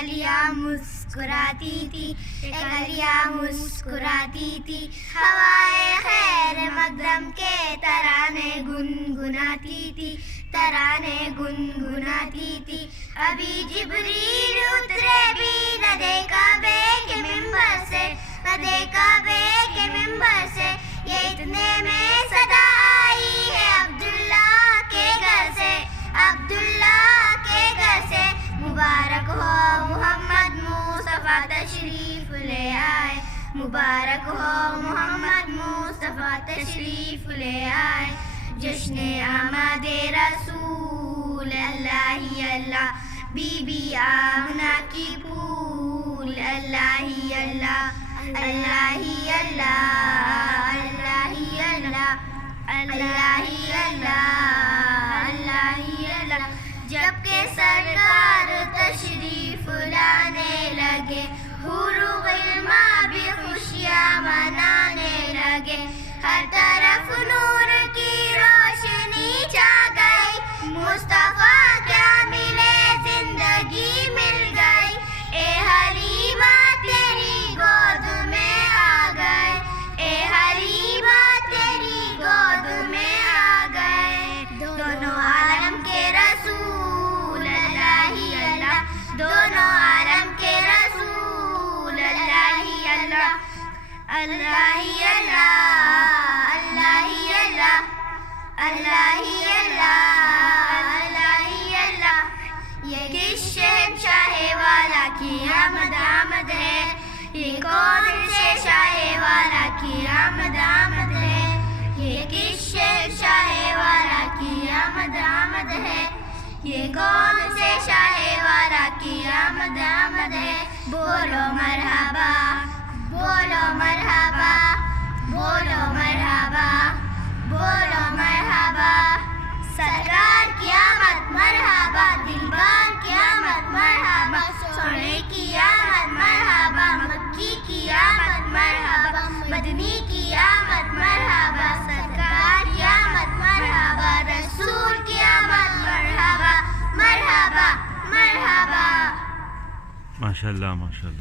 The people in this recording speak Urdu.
کلیاں مسکراتی تھی، کلیاں مسکراتی تھی، ہوائے خیر مقدم کے ترانے گنگناتی تھی، ترانے گنگناتی تھی. ابھی جبریل اترے بھی نہ دیکھا بے کے ممبر سے، نہ دیکھا بے کے ممبر سے، یہ اتنے میں صدا آئی ہے عبداللہ کے گھر سے، عبداللہ کے گھر سے. مبارک ہو محمد مصطفیٰ تشریف لے آئے، مبارک ہو محمد مصطفیٰ تشریف لے آئے. جشن آمد رسول اللہ ہی اللہ، بی بی آمنہ کی پھول اللہ ہی اللہ، اللہ ہی اللہ، اللہ ہی اللہ، اللہ ہی اللہ، اللہ ہی اللہ. جب کہ سرکار تشریف لانے لگے، حور و غلماں بھی خوشیاں منانے لگے. ہر طرف نور کی روشنی چھا گئی، مصطفیٰ کیا ملے زندگی مل گئی. اے حلیمہ تیری گود میں آ گئے، اے حلیمہ تیری گود میں آ گئے. دونوں عالم کے رسول اللہ ہی اللہ، دونوں عالم کے رسول اللہ ہی اللہ، اللہ ہی اللہ، اللہ ہی اللہ، اللہ ہی اللہ، اللہ ہی اللہ. یہ کس شہنشاہ والا کی آمد آمد ہے، یہ کون سے شاہ والا کی آمد آمد ہے، یہ کس شہنشاہ والا کی آمد آمد ہے، یہ کون سے شاہ والا کی آمد آمد ہے. بولو مرحبا، بولو مرحبا، بولو مرحبا، بولو مرحبا. سرکار کی آمد مرحبا، دلبار کی آمد مرحبا، سونے کی آمد مرحبا، مکی کی آمد مرحبا، مدنی کی آمد مرحبا. سرکار کی آمد مرحبا، رسول کی آمد مرحبا، مرحبا مرحبا. ماشاء اللہ ماشاء اللہ.